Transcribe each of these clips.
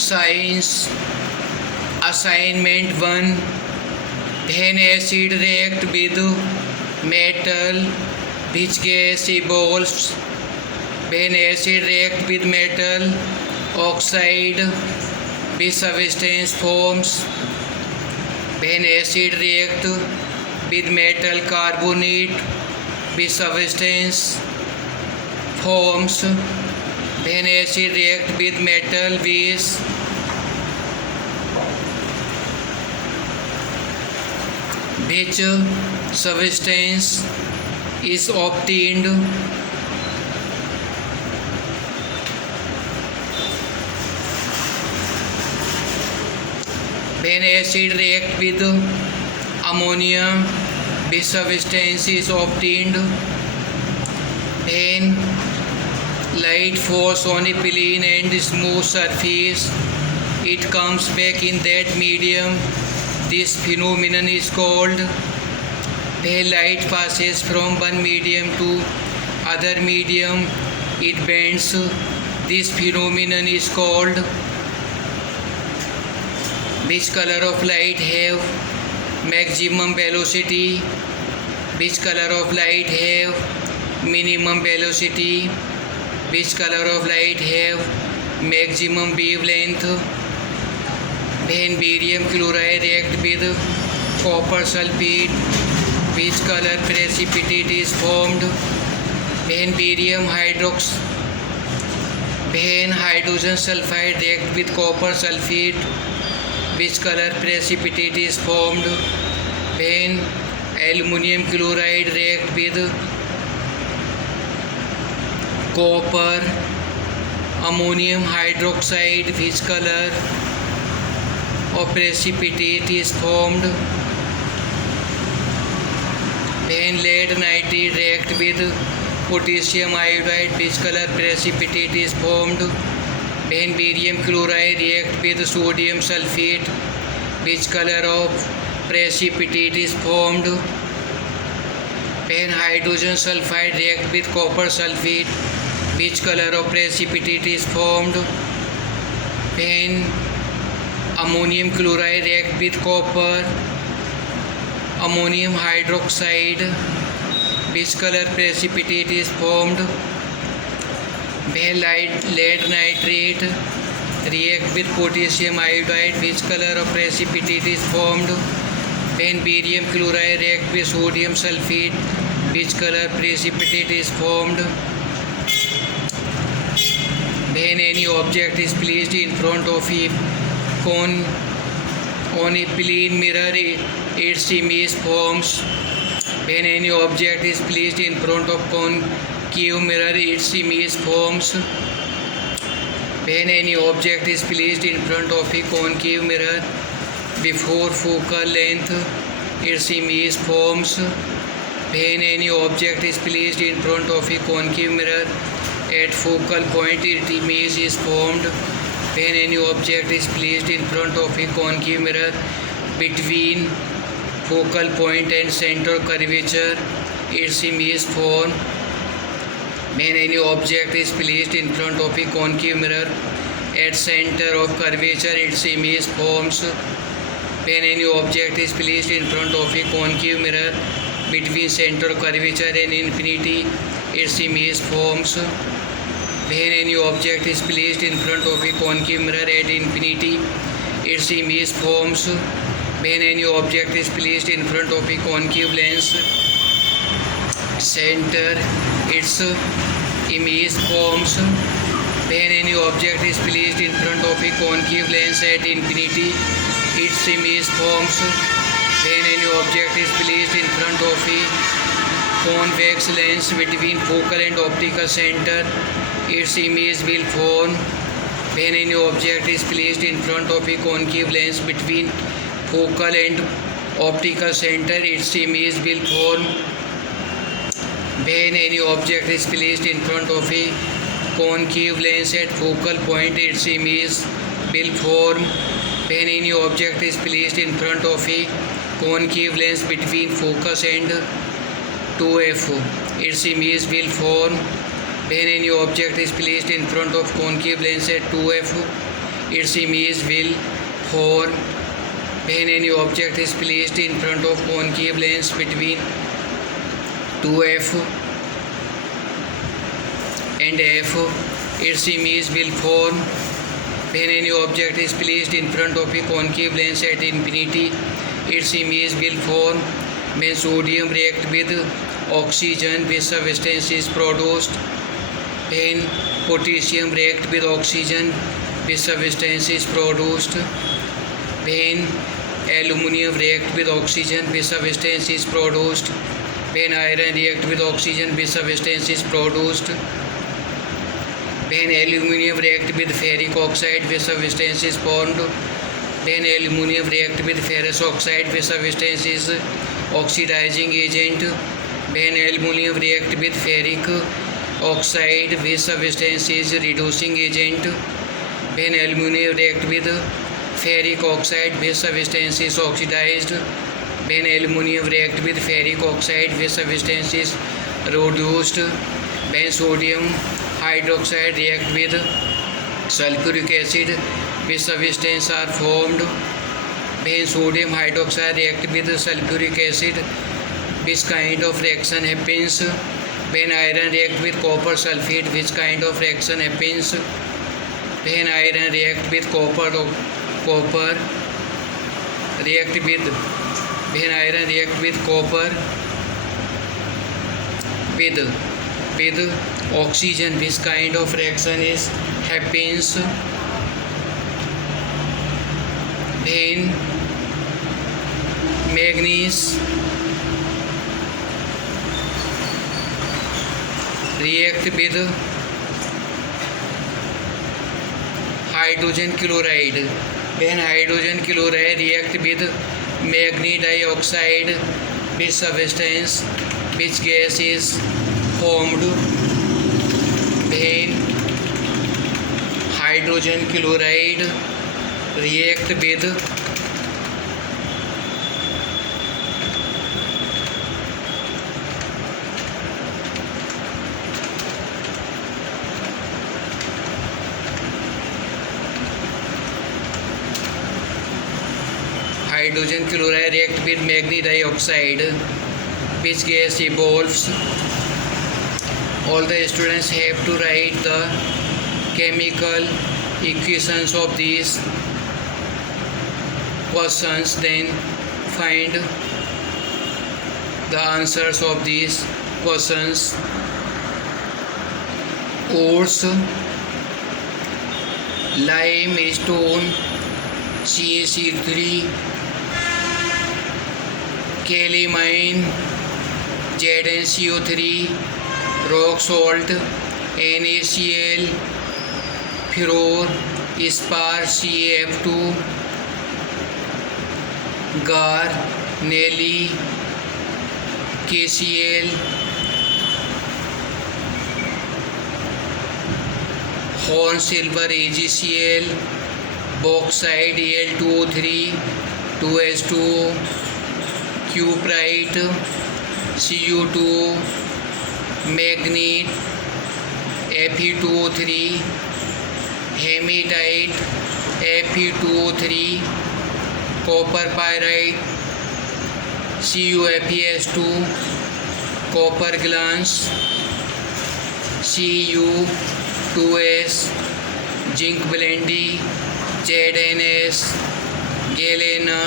Science Assignment 1. When acid react with metal, which gas evolves? When acid react with metal oxide, which substance forms? When acid react with metal carbonate, which substance forms? When acid react with metal base, which substance is obtained? When acid react with ammonia, which substance is obtained? When light falls on a plain and smooth surface, it comes back in that medium. This phenomenon is called. When light passes from one medium to other medium, it bends. This phenomenon is called. Which color of light have maximum velocity? Which color of light have minimum velocity? Which color of light have maximum wavelength? When barium chloride react with copper sulfate, which color precipitate is formed? When hydrogen sulfide react with copper sulfate, which color precipitate is formed? When aluminum chloride react with copper ammonium hydroxide, which color of precipitate is formed? When lead nitrate react with potassium iodide, which color precipitate is formed? When barium chloride react with sodium sulfate, which color of precipitate is formed? When hydrogen sulfide react with copper sulfate, which color of precipitate is formed? When ammonium chloride react with copper ammonium hydroxide, which color precipitate is formed? When lead nitrate react with potassium iodide, which color of precipitate is formed? When barium chloride react with sodium sulfate, which color precipitate is formed? When any object is placed in front of a cone on a plane mirror, its image forms. When any object is placed in front of concave mirror, its image forms. When any object is placed in front of a concave mirror before focal length, its image forms. When any object is placed in front of a concave mirror at focal point, its image is formed. When any object is placed in front of a concave mirror between focal point and center curvature, its image forms. When any object is placed in front of a concave mirror at center of curvature, its image forms. When any object is placed in front of a concave mirror between center curvature and infinity, its image forms. When any object is placed in front of a concave mirror at infinity, its image forms. When any object is placed in front of a concave lens center, its image forms. When any object is placed in front of a concave lens at infinity, its image forms. When any object is placed in front of a convex lens between focal and optical center, its image will form. When any object is placed in front of a concave lens between focal and optical center, its image will form. When any object is placed in front of a concave lens at focal point, its image will form. When any object is placed in front of a concave lens between focus and 2f, its image will form. When any object is placed in front of concave lens at 2f, its image will form when any object is placed in front of concave lens between 2f and f. Its image will form when any object is placed in front of a concave lens at infinity. Its image will form when sodium reacts with oxygen, which substance is produced. When potassium reacts with oxygen, which substance is produced. When aluminium reacts with oxygen, which substance is produced. When iron reacts with oxygen, which substance is produced. When aluminium reacts with ferric oxide, which substance is formed. When aluminium reacts with ferrous oxide, which substance is oxidizing agent. When aluminium reacts with ferric oxide, which substance is reducing agent. When aluminium reacts with ferric oxide, which substance is oxidized. When aluminium reacts with ferric oxide, which substance is reduced. When sodium hydroxide reacts with sulfuric acid, which substances are formed. When sodium hydroxide reacts with sulfuric acid, which kind of reaction happens? When iron reacts with copper sulfate, which kind of reaction happens? When iron reacts with copper react with when iron reacts with copper with oxygen, which kind of reaction is happens? When manganese react with hydrogen chloride. When hydrogen chloride react with manganese dioxide, which substance, which gas is formed? When hydrogen chloride react with hydrogen chloride react with manganese dioxide, which gas evolves? All the students have to write the chemical equations of these questions, then find the answers of these questions. Quartz, limestone, CaC3, calamine, ZnCO3, rock salt, NaCl, fluor, spar, CaF2, gar, Neli, KCl, horn silver, AgCl, bauxite, Al2O3, 2H2O, cuprite, Cu2, magnet, Fe2O3, hematite, Fe2O3, copper pyrite, CuFeS2, copper glance, Cu2S, zinc blende, ZnS, galena,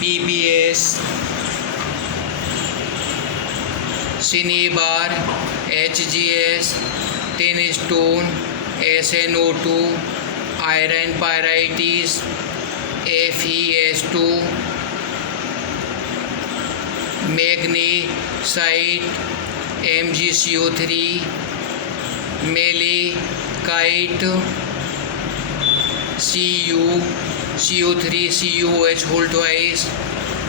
PbS, cinnabar, HGS, tin stone, SnO2, iron pyrites, FeS2, magnesite, MgCO3, malachite, CO3, COH whole twice,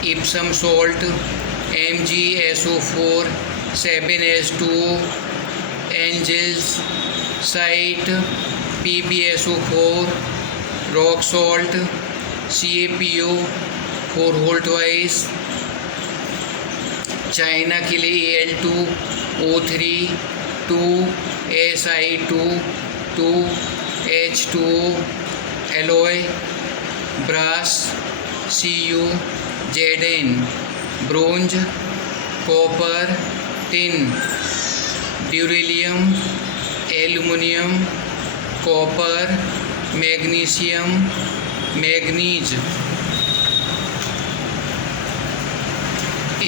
Epsom salt, MgSO4, 7H2O, Angels site, PbSO4, rock salt, CaPO 4 whole twice, China के लिए Al2O3, 2Si2, 2H2O, alloy, brass, Cu, Zn, bronze, copper, tin, beryllium, aluminium, copper, magnesium, manganese,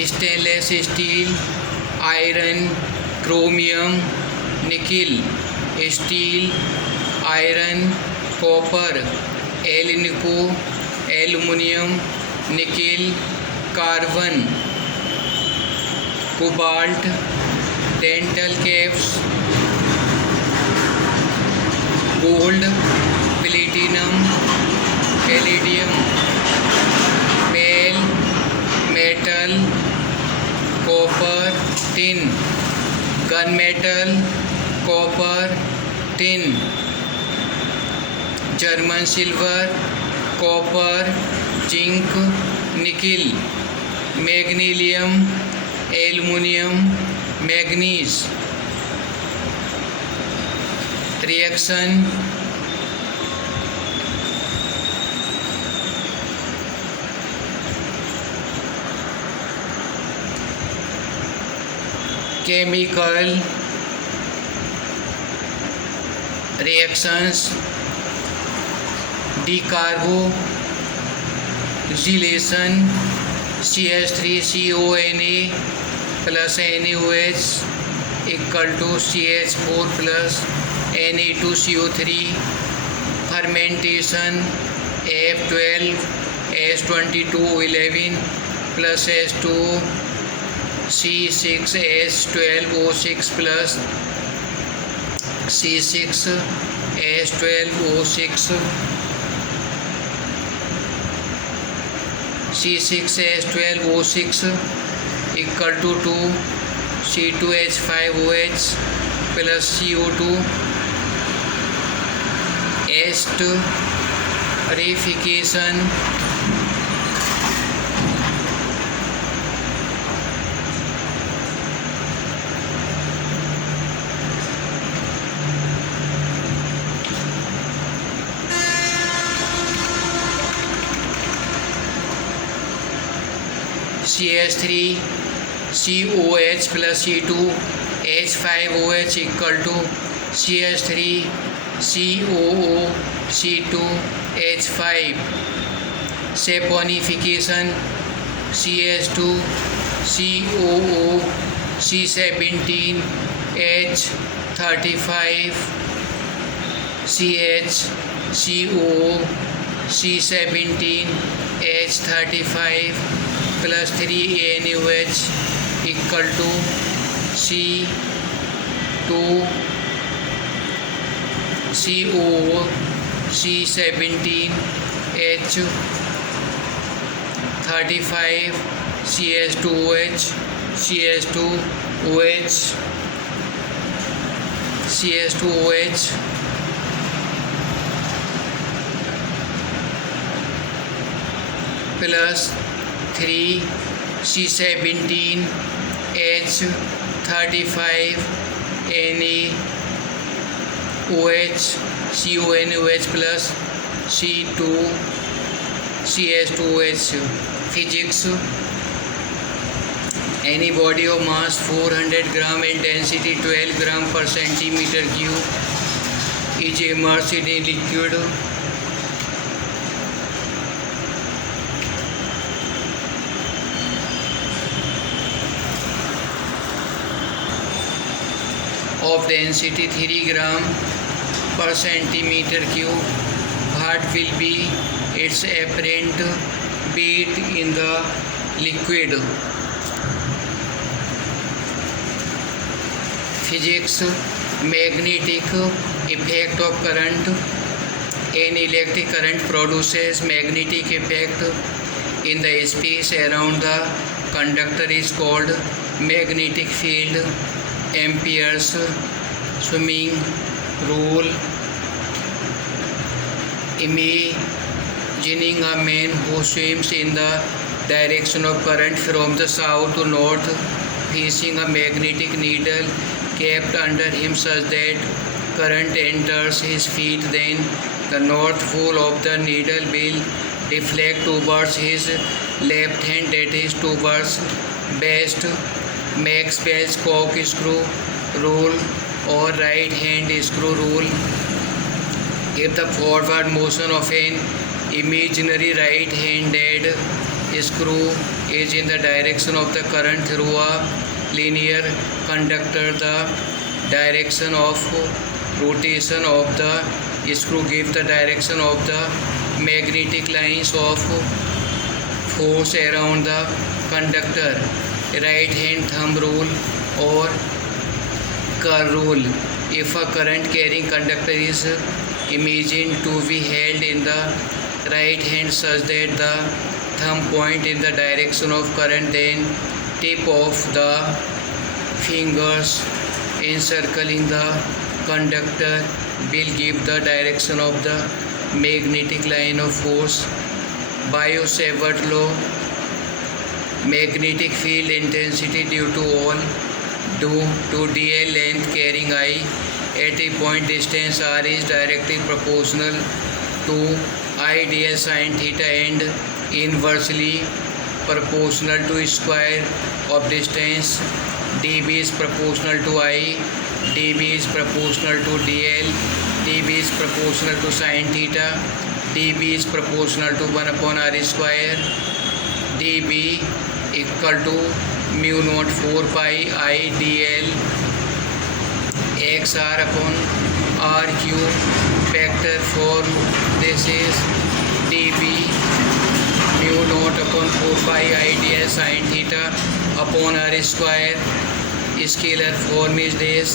stainless steel, iron, chromium, nickel, steel, iron, copper, alnico, aluminium, nickel, carbon, cobalt, dental caps, gold, platinum, palladium, mail, metal, copper, tin, gunmetal, copper, tin, German silver, copper, zinc, nickel, magnesium, aluminium, manganese. Reaction: chemical reactions: decarboxylation, CH3CONA plus NaOH equal to CH4 plus Na2CO3. Fermentation: F12S2211 plus S2 C6H12O6 plus C6H12O6 C6H12O6 equal to 2 C2H5OH plus CO2. Esterification: CH3COH plus C2H5OH equal to CH3COOC2H5. Saponification: CH2COOC17H35 CH2COOC17H35 plus 3NaOH equal to C2COOC17H35 CH2OH plus 3 C17H35 NaOH CONOH plus C2 CH2OH. Physics: any body of mass 400 gram and density 12 gram per centimeter cube is immersed in a liquid of density 3 gram per centimeter cube. What will be its apparent weight in the liquid? Physics: magnetic effect of current. An electric current produces magnetic effect in the space around the conductor is called magnetic field. Ampere's swimming rule: imagining a man who swims in the direction of current from the south to north, facing a magnetic needle kept under him such that current enters his feet, then the north pole of the needle will deflect towards his left hand, that is towards best Maxwell's corkscrew rule or right hand screw rule. If the forward motion of an imaginary right-handed screw is in the direction of the current through a linear conductor, the direction of rotation of the screw gives the direction of the magnetic lines of force around the conductor. Right hand thumb rule or Kerr rule. If a current carrying conductor is imagined to be held in the right hand such that the thumb point in the direction of current, then tip of the fingers encircling the conductor will give the direction of the magnetic line of force. Biot-Savart law. Magnetic field intensity due to dl length carrying I at a point distance r is directly proportional to I dl sin theta and inversely proportional to square of distance. dB is proportional to I, dB is proportional to dl, dB is proportional to sin theta, dB is proportional to 1 upon r square, dB equal to mu naught 4 pi I dl x r upon r cube. Vector form this is dB mu naught upon 4 pi I dl sin theta upon r square. Scalar form is this: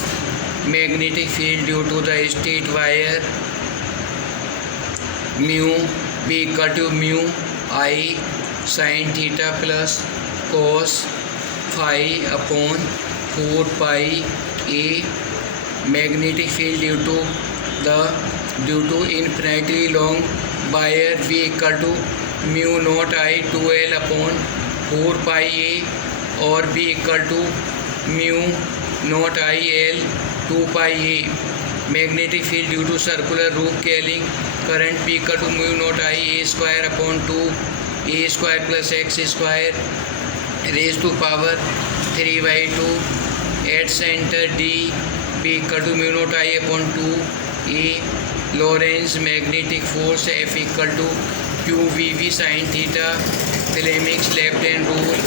magnetic field due to the straight wire mu be equal to mu I sin theta plus cos phi upon 4 pi a. Magnetic field due to infinitely long wire v equal to mu naught I 2l upon 4 pi a or v equal to mu naught I l 2 pi a. Magnetic field due to circular loop carrying current p equal to mu naught I a square upon 2 a square plus x square raised to power 3 by 2. At center d b equal to mu naught I upon 2 a. Lorentz magnetic force F equal to qvv sin theta. Fleming's left hand rule.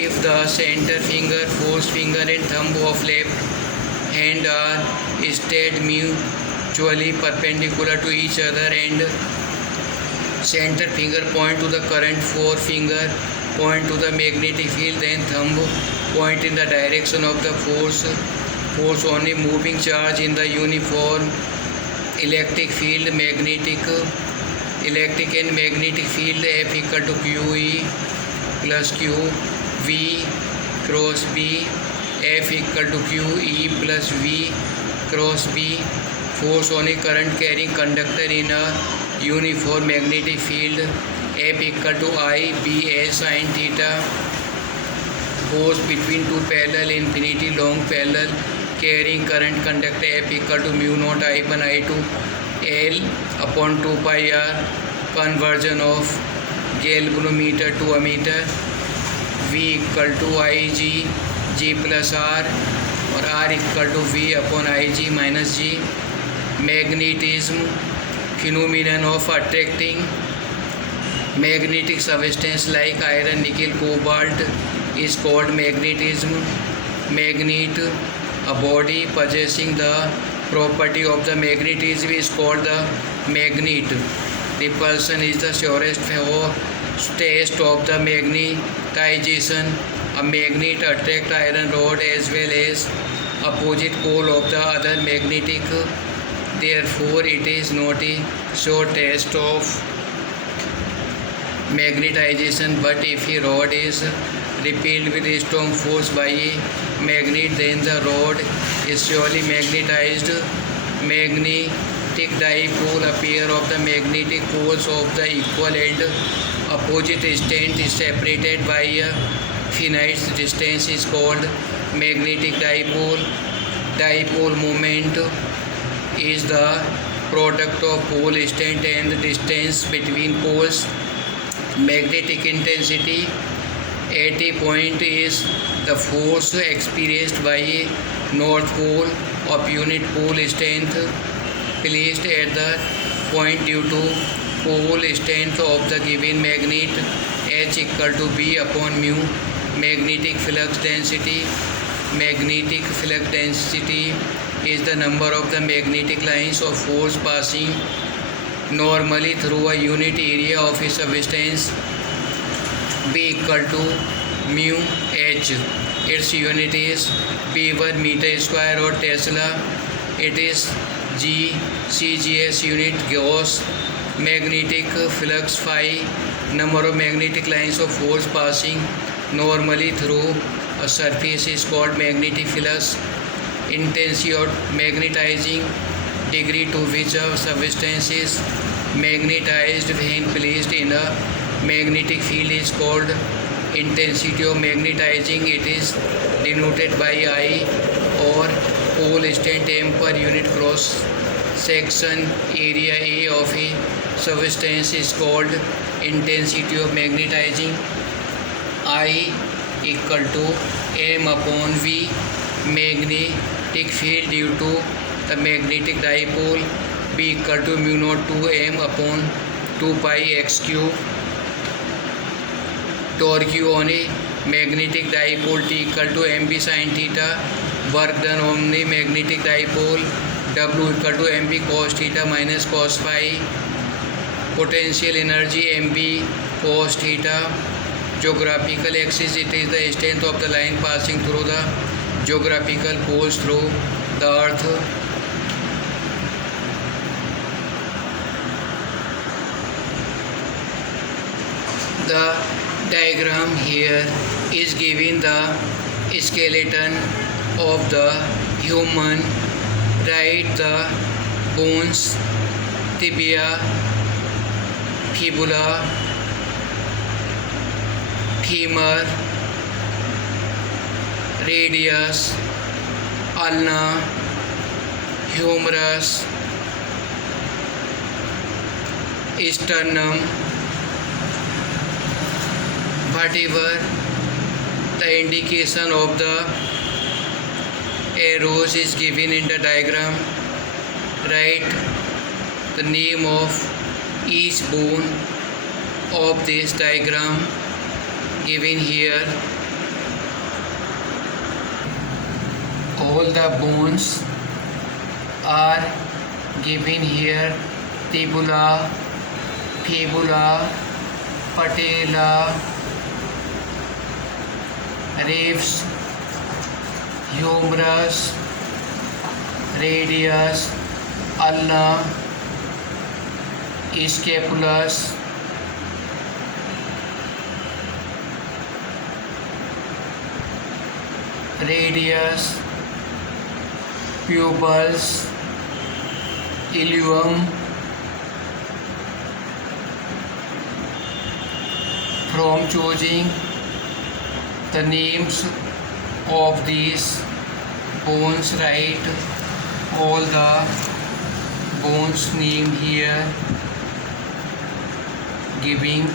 If the center finger, fourth finger and thumb of left hand are stayed mutually perpendicular to each other and center finger point to the current, forefinger point to the magnetic field, then thumb point in the direction of the force on a moving charge in the uniform electric field. Electric and magnetic field F equal to QE plus QV cross B. F equal to QE plus V cross B. Force on a current carrying conductor in a uniform magnetic field F equal to I B S sin theta. Force between two parallel infinity long parallel carrying current conductor F equal to mu naught I upon I to L upon 2 pi r. Conversion of galvanometer to ammeter. V equal to Ig G plus R or R equal to V upon Ig minus G. Magnetism. Phenomenon of attracting magnetic substance like iron, nickel, cobalt is called magnetism. Magnet. A body possessing the property of the magnetism is called the magnet. Repulsion is the surest test of the magnetization. A magnet attracts iron rod as well as opposite pole of the other magnetic. Therefore, it is not a sure test of magnetization, but if a rod is repelled with a strong force by a magnet, then the rod is surely magnetized. Magnetic dipole. A pair of the magnetic poles of the equal and opposite strength is separated by a finite distance is called magnetic dipole. Dipole moment. is the product of pole extent and the distance between poles. Magnetic intensity at a point is the force experienced by a north pole of unit pole strength placed at the point due to pole strength of the given magnet. H equal to B upon mu. Magnetic flux density. Magnetic flux density is the number of the magnetic lines of force passing normally through a unit area of a substance. B equal to mu H. Its unit is B1 meter square or Tesla. It is G CGS unit Gauss. Magnetic flux phi, number of magnetic lines of force passing normally through a surface is called magnetic flux. Intensity of magnetizing, degree to which a substance is magnetized when placed in a magnetic field is called intensity of magnetizing. It is denoted by I or pole strength M per unit cross section area A of a substance is called intensity of magnetizing. I equal to M upon V. Magnetic field due to the magnetic dipole. B equal to mu naught 2 M upon 2 pi x cube. Torque on a magnetic dipole T equal to mb sin theta. Work done on the magnetic dipole W equal to mb cos theta minus cos phi. Potential energy mb cos theta. Geographical axis, it is the strength of the line passing through the geographical poles through the earth. The diagram here is giving the skeleton of the human. Write the bones, tibia, fibula, femur, radius, ulna, humerus, sternum, whatever the indication of the arrows is given in the diagram. Write the name of each bone of this diagram given here. All the bones are given here: tibula, fibula, patella, ribs, humerus, radius, ulna, scapulus, radius, pupils, ilium. From choosing the names of these bones, write all the bones name here, giving